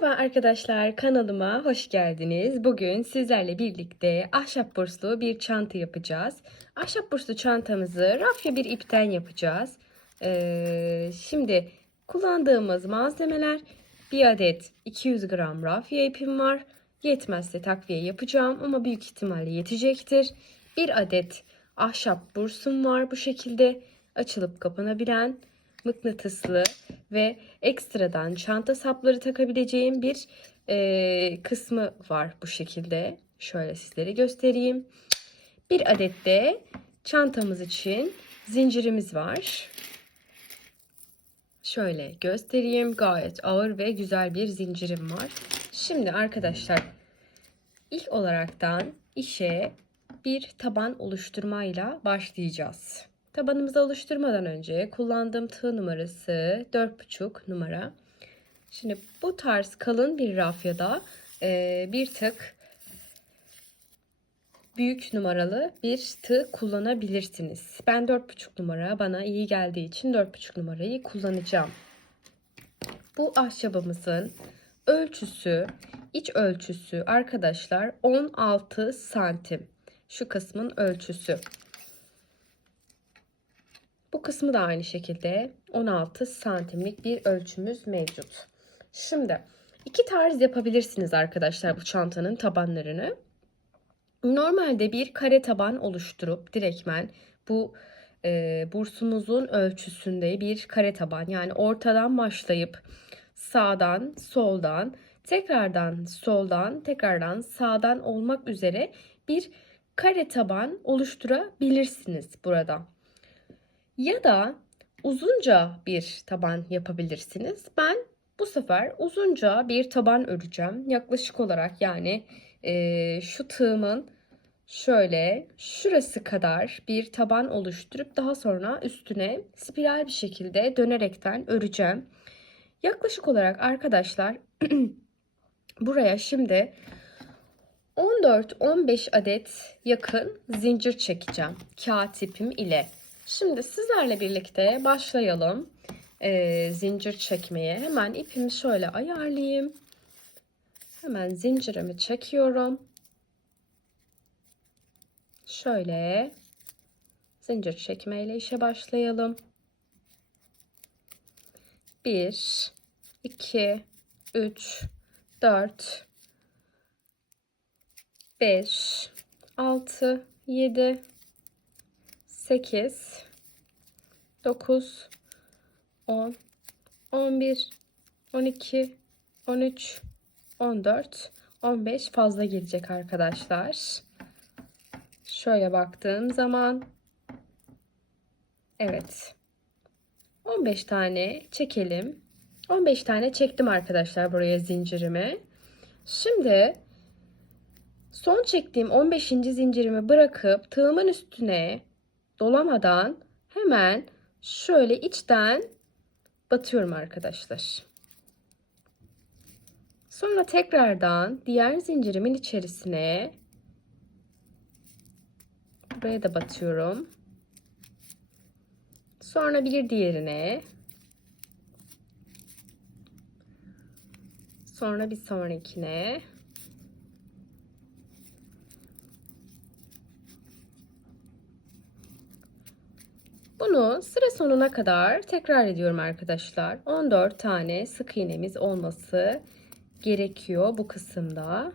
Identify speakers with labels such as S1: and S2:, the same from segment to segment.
S1: Merhaba arkadaşlar kanalıma hoş geldiniz. Bugün sizlerle birlikte ahşap burslu bir çanta yapacağız. Ahşap burslu çantamızı rafya bir ipten yapacağız. Ee, şimdi kullandığımız malzemeler bir adet 200 gram rafya ipim var. Yetmezse takviye yapacağım ama büyük ihtimalle yetecektir. Bir adet ahşap bursum var bu şekilde açılıp kapanabilen mıknatıslı ve ekstradan çanta sapları takabileceğim bir e, kısmı var bu şekilde. Şöyle sizlere göstereyim. Bir adet de çantamız için zincirimiz var. Şöyle göstereyim. Gayet ağır ve güzel bir zincirim var. Şimdi arkadaşlar ilk olaraktan işe bir taban oluşturmayla başlayacağız. Tabanımızı oluşturmadan önce kullandığım tığ numarası 4,5 numara. Şimdi bu tarz kalın bir rafyada e, bir tık büyük numaralı bir tığ kullanabilirsiniz. Ben 4,5 numara bana iyi geldiği için 4,5 numarayı kullanacağım. Bu ahşabımızın ölçüsü, iç ölçüsü arkadaşlar 16 santim. Şu kısmın ölçüsü. Bu kısmı da aynı şekilde 16 santimlik bir ölçümüz mevcut. Şimdi iki tarz yapabilirsiniz arkadaşlar bu çantanın tabanlarını. Normalde bir kare taban oluşturup direktmen bu e, bursumuzun ölçüsünde bir kare taban yani ortadan başlayıp sağdan soldan tekrardan soldan tekrardan sağdan olmak üzere bir kare taban oluşturabilirsiniz burada. Ya da uzunca bir taban yapabilirsiniz. Ben bu sefer uzunca bir taban öreceğim. Yaklaşık olarak yani e, şu tığımın şöyle şurası kadar bir taban oluşturup daha sonra üstüne spiral bir şekilde dönerekten öreceğim. Yaklaşık olarak arkadaşlar buraya şimdi 14-15 adet yakın zincir çekeceğim kağıt ipim ile. Şimdi sizlerle birlikte başlayalım e, zincir çekmeye. Hemen ipimi şöyle ayarlayayım. Hemen zincirimi çekiyorum. Şöyle zincir çekmeyle işe başlayalım. 1 2 3 4 5 6 7 8 9 10 11 12 13 14 15 fazla gelecek arkadaşlar. Şöyle baktığım zaman evet 15 tane çekelim. 15 tane çektim arkadaşlar buraya zincirimi. Şimdi son çektiğim 15. zincirimi bırakıp tığımın üstüne dolamadan hemen şöyle içten batıyorum arkadaşlar. Sonra tekrardan diğer zincirimin içerisine buraya da batıyorum. Sonra bir diğerine sonra bir sonrakine Bunu sıra sonuna kadar tekrar ediyorum arkadaşlar. 14 tane sık iğnemiz olması gerekiyor bu kısımda.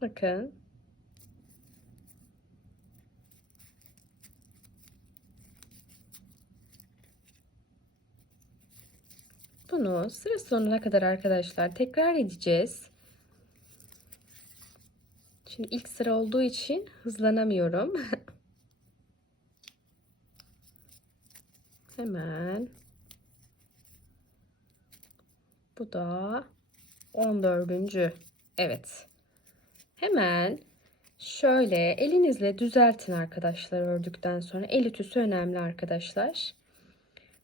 S1: Bakın Bunu sıra sonuna kadar arkadaşlar tekrar edeceğiz. Şimdi ilk sıra olduğu için hızlanamıyorum. Hemen. Bu da 14. Evet. Hemen şöyle elinizle düzeltin arkadaşlar ördükten sonra. El ütüsü önemli arkadaşlar.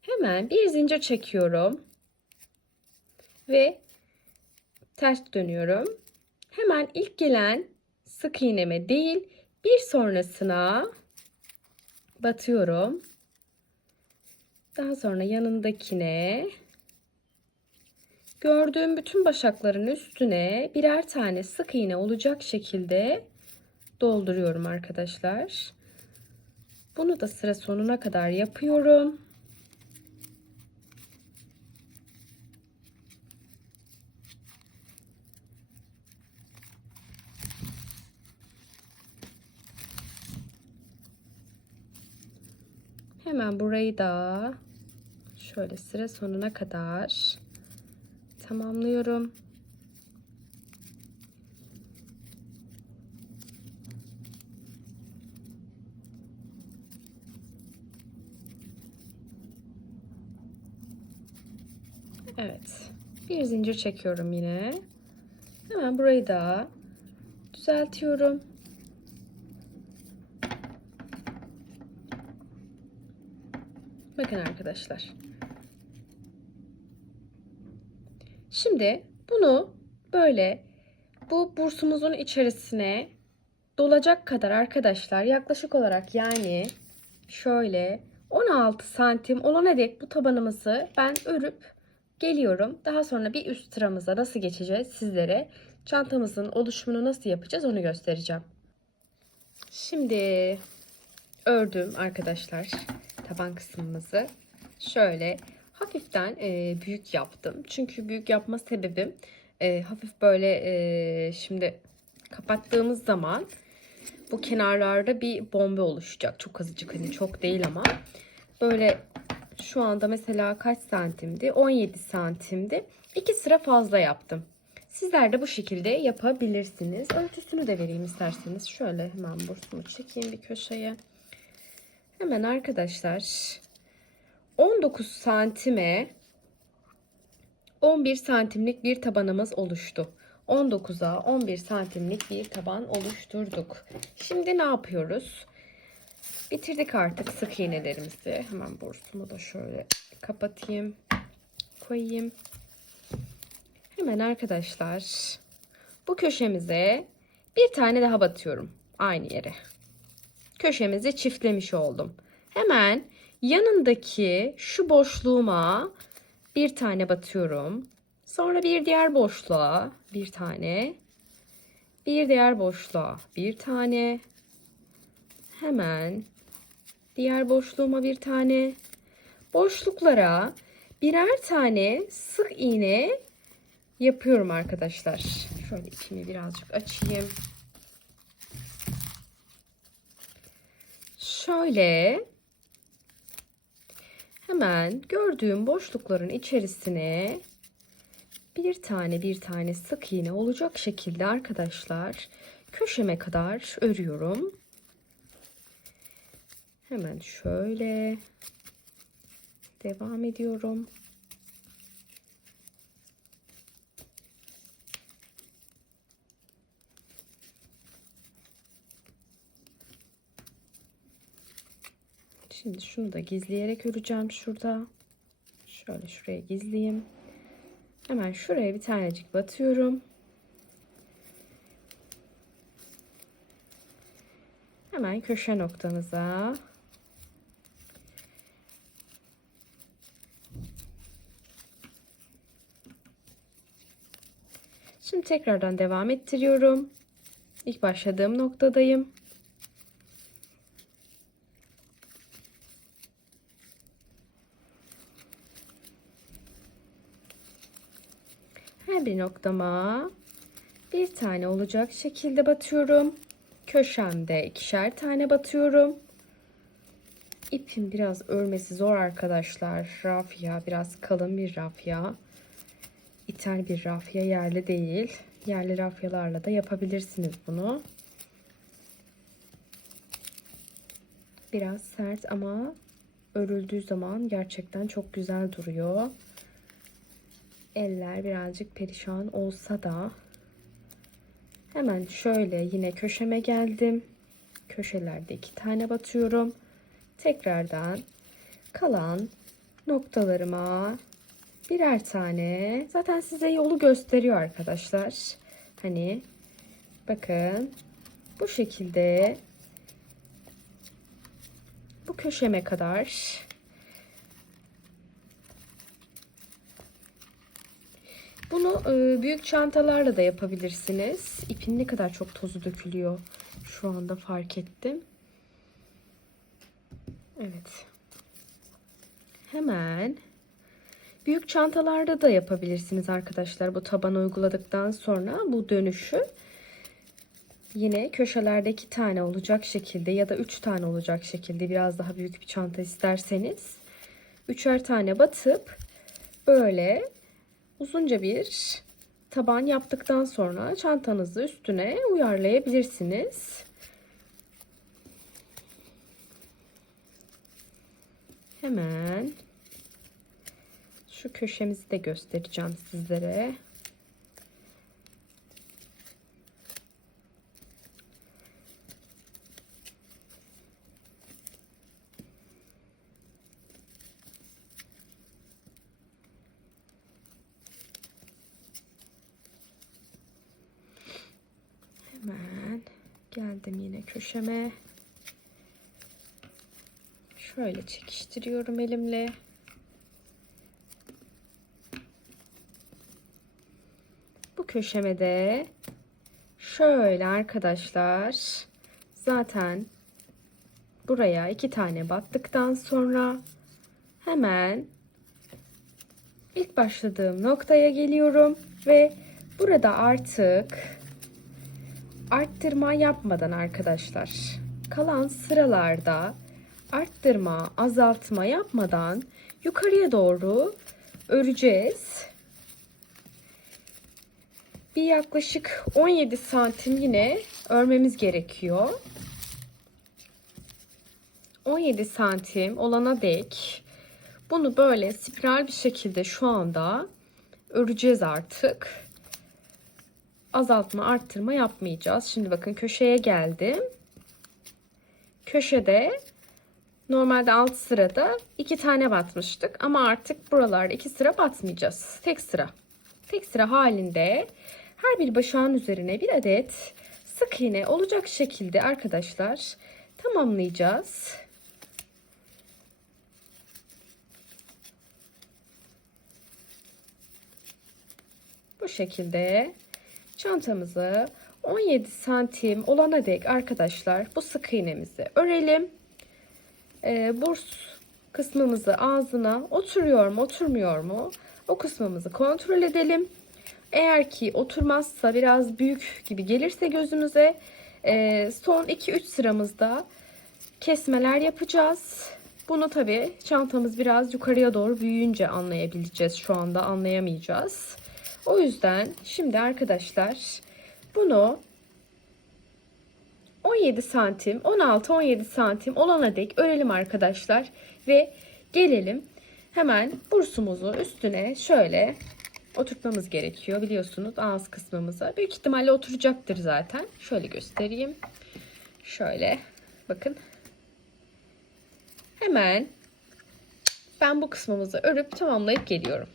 S1: Hemen bir zincir çekiyorum. Ve Ters dönüyorum. Hemen ilk gelen sık iğneme değil bir sonrasına batıyorum. Daha sonra yanındakine gördüğüm bütün başakların üstüne birer tane sık iğne olacak şekilde dolduruyorum arkadaşlar. Bunu da sıra sonuna kadar yapıyorum. Hemen burayı da şöyle sıra sonuna kadar tamamlıyorum. Evet. Bir zincir çekiyorum yine. Hemen burayı da düzeltiyorum. Bakın arkadaşlar. Şimdi bunu böyle bu bursumuzun içerisine dolacak kadar arkadaşlar yaklaşık olarak yani şöyle 16 santim olana dek bu tabanımızı ben örüp geliyorum. Daha sonra bir üst sıramıza nasıl geçeceğiz sizlere çantamızın oluşumunu nasıl yapacağız onu göstereceğim. Şimdi ördüm arkadaşlar taban kısmımızı. Şöyle hafiften e, büyük yaptım. Çünkü büyük yapma sebebim e, hafif böyle e, şimdi kapattığımız zaman bu kenarlarda bir bombe oluşacak. Çok azıcık hani çok değil ama böyle şu anda mesela kaç santimdi? 17 santimdi. İki sıra fazla yaptım. Sizler de bu şekilde yapabilirsiniz. Ölçüsünü de vereyim isterseniz. Şöyle hemen bursumu çekeyim bir köşeye. Hemen arkadaşlar 19 santime 11 santimlik bir tabanımız oluştu. 19'a 11 santimlik bir taban oluşturduk. Şimdi ne yapıyoruz? Bitirdik artık sık iğnelerimizi. Hemen bursumu da şöyle kapatayım. Koyayım. Hemen arkadaşlar bu köşemize bir tane daha batıyorum. Aynı yere. Köşemizi çiftlemiş oldum. Hemen yanındaki şu boşluğuma bir tane batıyorum. Sonra bir diğer boşluğa bir tane. Bir diğer boşluğa bir tane. Hemen diğer boşluğuma bir tane. Boşluklara birer tane sık iğne yapıyorum arkadaşlar. Şöyle ipimi birazcık açayım. Şöyle hemen gördüğüm boşlukların içerisine bir tane bir tane sık iğne olacak şekilde arkadaşlar köşeme kadar örüyorum. Hemen şöyle devam ediyorum. Şimdi şunu da gizleyerek öreceğim şurada. Şöyle şuraya gizleyeyim. Hemen şuraya bir tanecik batıyorum. Hemen köşe noktamıza Şimdi tekrardan devam ettiriyorum. İlk başladığım noktadayım. Her bir noktama bir tane olacak şekilde batıyorum. Köşemde ikişer tane batıyorum. İpim biraz örmesi zor arkadaşlar. Rafya biraz kalın bir rafya. İthal bir rafya yerli değil. Yerli rafyalarla da yapabilirsiniz bunu. Biraz sert ama örüldüğü zaman gerçekten çok güzel duruyor. Eller birazcık perişan olsa da hemen şöyle yine köşeme geldim. Köşelerde iki tane batıyorum. Tekrardan kalan noktalarıma birer tane. Zaten size yolu gösteriyor arkadaşlar. Hani bakın bu şekilde bu köşeme kadar Bunu e, büyük çantalarla da yapabilirsiniz. İpin ne kadar çok tozu dökülüyor şu anda fark ettim. Evet. Hemen büyük çantalarda da yapabilirsiniz arkadaşlar. Bu taban uyguladıktan sonra bu dönüşü yine köşelerde iki tane olacak şekilde ya da üç tane olacak şekilde biraz daha büyük bir çanta isterseniz üçer tane batıp böyle uzunca bir taban yaptıktan sonra çantanızı üstüne uyarlayabilirsiniz. Hemen şu köşemizi de göstereceğim sizlere. Hemen geldim yine köşeme. Şöyle çekiştiriyorum elimle. Bu köşeme de şöyle arkadaşlar zaten buraya iki tane battıktan sonra hemen ilk başladığım noktaya geliyorum ve burada artık arttırma yapmadan arkadaşlar kalan sıralarda arttırma, azaltma yapmadan yukarıya doğru öreceğiz. Bir yaklaşık 17 santim yine örmemiz gerekiyor. 17 santim olana dek bunu böyle spiral bir şekilde şu anda öreceğiz artık. Azaltma, arttırma yapmayacağız. Şimdi bakın köşeye geldim. Köşede Normalde alt sırada iki tane batmıştık ama artık buralarda iki sıra batmayacağız. Tek sıra. Tek sıra halinde her bir başağın üzerine bir adet sık iğne olacak şekilde arkadaşlar tamamlayacağız. Bu şekilde çantamızı 17 santim olana dek arkadaşlar bu sık iğnemizi örelim e, burs kısmımızı ağzına oturuyor mu oturmuyor mu o kısmımızı kontrol edelim. Eğer ki oturmazsa biraz büyük gibi gelirse gözümüze e, son 2-3 sıramızda kesmeler yapacağız. Bunu tabi çantamız biraz yukarıya doğru büyüyünce anlayabileceğiz. Şu anda anlayamayacağız. O yüzden şimdi arkadaşlar bunu 17 santim 16-17 santim olana dek örelim arkadaşlar ve gelelim hemen bursumuzu üstüne şöyle oturtmamız gerekiyor. Biliyorsunuz ağız kısmımıza. Büyük ihtimalle oturacaktır zaten. Şöyle göstereyim. Şöyle bakın. Hemen ben bu kısmımızı örüp tamamlayıp geliyorum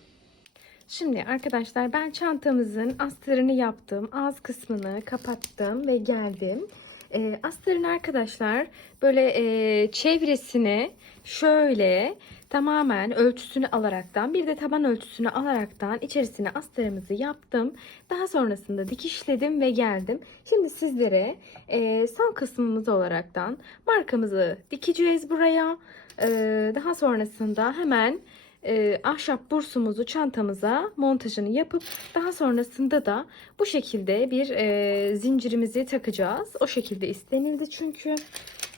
S1: Şimdi arkadaşlar ben çantamızın astarını yaptım. Ağız kısmını kapattım ve geldim. E, astarın arkadaşlar böyle e, çevresini şöyle tamamen ölçüsünü alaraktan bir de taban ölçüsünü alaraktan içerisine astarımızı yaptım. Daha sonrasında dikişledim ve geldim. Şimdi sizlere e, son kısmımız olaraktan markamızı dikeceğiz buraya. E, daha sonrasında hemen e, ahşap bursumuzu çantamıza montajını yapıp daha sonrasında da bu şekilde bir e, zincirimizi takacağız. O şekilde istenildi çünkü.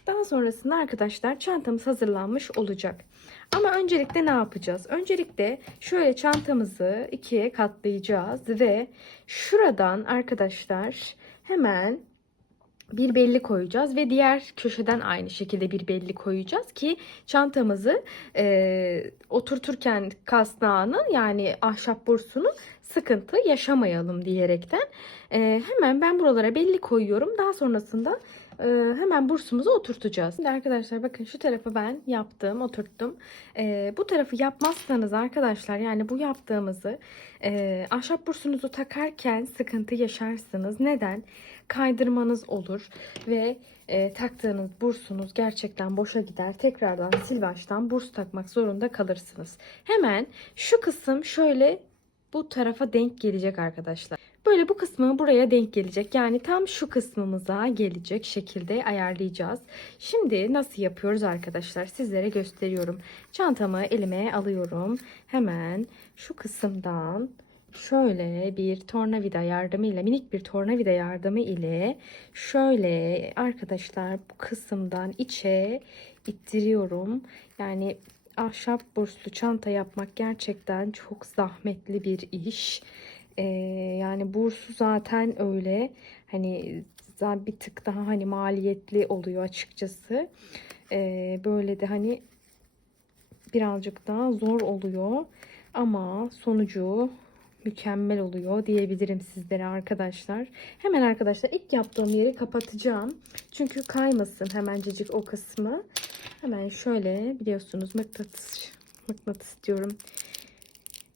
S1: Daha sonrasında arkadaşlar çantamız hazırlanmış olacak. Ama öncelikle ne yapacağız? Öncelikle şöyle çantamızı ikiye katlayacağız ve şuradan arkadaşlar hemen bir belli koyacağız ve diğer köşeden aynı şekilde bir belli koyacağız ki çantamızı e, oturturken kasnağını yani ahşap bursunu sıkıntı yaşamayalım diyerekten e, hemen ben buralara belli koyuyorum. Daha sonrasında e, hemen bursumuzu oturtacağız. Şimdi arkadaşlar bakın şu tarafı ben yaptım, oturttum. E, bu tarafı yapmazsanız arkadaşlar yani bu yaptığımızı e, ahşap bursunuzu takarken sıkıntı yaşarsınız. Neden? Kaydırmanız olur ve e, taktığınız bursunuz gerçekten boşa gider. Tekrardan sil baştan burs takmak zorunda kalırsınız. Hemen şu kısım şöyle bu tarafa denk gelecek arkadaşlar. Böyle bu kısmı buraya denk gelecek. Yani tam şu kısmımıza gelecek şekilde ayarlayacağız. Şimdi nasıl yapıyoruz arkadaşlar? Sizlere gösteriyorum. Çantamı elime alıyorum. Hemen şu kısımdan şöyle bir tornavida yardımıyla minik bir tornavida yardımı ile şöyle arkadaşlar bu kısımdan içe ittiriyorum. Yani ahşap burslu çanta yapmak gerçekten çok zahmetli bir iş. Ee, yani bursu zaten öyle hani bir tık daha hani maliyetli oluyor açıkçası. Ee, böyle de hani birazcık daha zor oluyor ama sonucu mükemmel oluyor diyebilirim sizlere arkadaşlar. Hemen arkadaşlar ilk yaptığım yeri kapatacağım. Çünkü kaymasın hemencecik o kısmı. Hemen şöyle biliyorsunuz mıknatıs mıknatıs diyorum.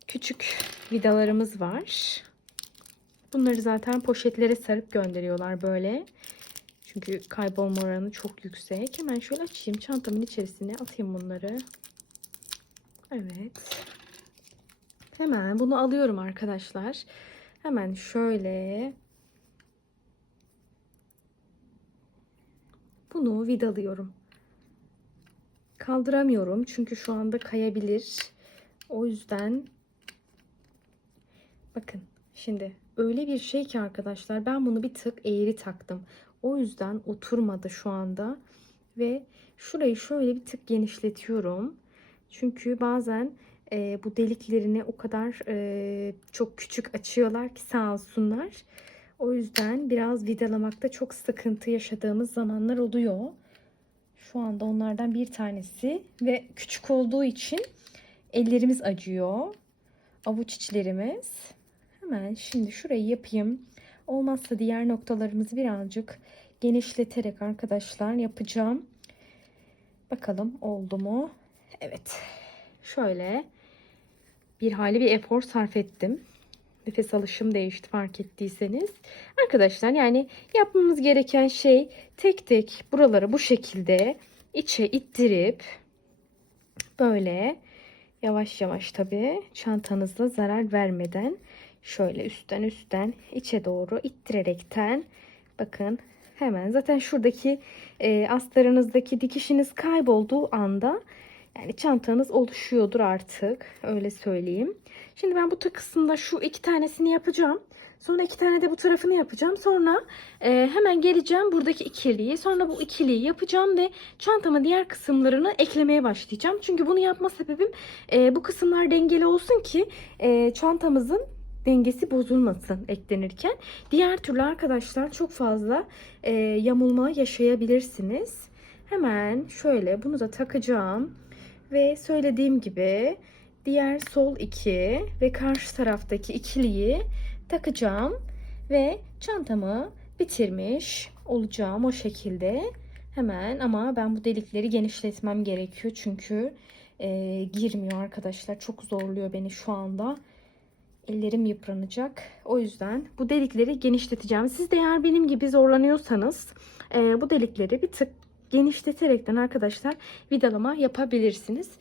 S1: Küçük vidalarımız var. Bunları zaten poşetlere sarıp gönderiyorlar böyle. Çünkü kaybolma oranı çok yüksek. Hemen şöyle açayım. Çantamın içerisine atayım bunları. Evet. Hemen bunu alıyorum arkadaşlar. Hemen şöyle bunu vidalıyorum. Kaldıramıyorum çünkü şu anda kayabilir. O yüzden bakın şimdi öyle bir şey ki arkadaşlar ben bunu bir tık eğri taktım. O yüzden oturmadı şu anda ve şurayı şöyle bir tık genişletiyorum. Çünkü bazen e, bu deliklerini o kadar e, çok küçük açıyorlar ki sağ olsunlar. O yüzden biraz vidalamakta çok sıkıntı yaşadığımız zamanlar oluyor. Şu anda onlardan bir tanesi ve küçük olduğu için ellerimiz acıyor. Avuç içlerimiz. Hemen şimdi şurayı yapayım. Olmazsa diğer noktalarımızı birazcık genişleterek arkadaşlar yapacağım. Bakalım oldu mu? Evet. Şöyle bir hali bir efor sarf ettim. Nefes alışım değişti fark ettiyseniz. Arkadaşlar yani yapmamız gereken şey tek tek buraları bu şekilde içe ittirip böyle yavaş yavaş tabi çantanızda zarar vermeden şöyle üstten üstten içe doğru ittirerekten bakın hemen zaten şuradaki e, astarınızdaki dikişiniz kaybolduğu anda yani çantanız oluşuyordur artık. Öyle söyleyeyim. Şimdi ben bu kısımda şu iki tanesini yapacağım. Sonra iki tane de bu tarafını yapacağım. Sonra e, hemen geleceğim buradaki ikiliyi. Sonra bu ikiliyi yapacağım ve çantama diğer kısımlarını eklemeye başlayacağım. Çünkü bunu yapma sebebim e, bu kısımlar dengeli olsun ki e, çantamızın dengesi bozulmasın eklenirken. Diğer türlü arkadaşlar çok fazla e, yamulma yaşayabilirsiniz. Hemen şöyle bunu da takacağım. Ve söylediğim gibi diğer sol iki ve karşı taraftaki ikiliyi takacağım ve çantamı bitirmiş olacağım o şekilde. Hemen ama ben bu delikleri genişletmem gerekiyor çünkü e, girmiyor arkadaşlar. Çok zorluyor beni şu anda. Ellerim yıpranacak. O yüzden bu delikleri genişleteceğim. Siz de eğer benim gibi zorlanıyorsanız e, bu delikleri bir tık genişleterekten arkadaşlar vidalama yapabilirsiniz.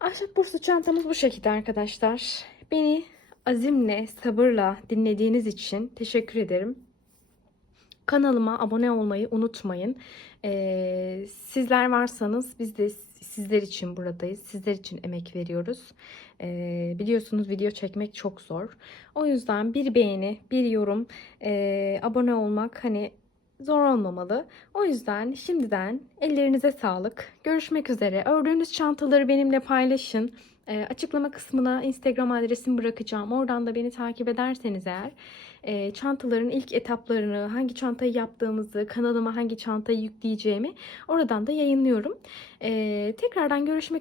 S1: Ahşap burslu çantamız bu şekilde arkadaşlar. Beni azimle, sabırla dinlediğiniz için teşekkür ederim. Kanalıma abone olmayı unutmayın. Ee, sizler varsanız biz de sizler için buradayız. Sizler için emek veriyoruz. Ee, biliyorsunuz video çekmek çok zor. O yüzden bir beğeni, bir yorum, e, abone olmak hani zor olmamalı. O yüzden şimdiden ellerinize sağlık. Görüşmek üzere. Ördüğünüz çantaları benimle paylaşın.
S2: E, açıklama kısmına Instagram adresimi bırakacağım. Oradan da beni takip ederseniz eğer e, çantaların ilk etaplarını, hangi çantayı yaptığımızı, kanalıma hangi çantayı yükleyeceğimi oradan da yayınlıyorum. E, tekrardan görüşmek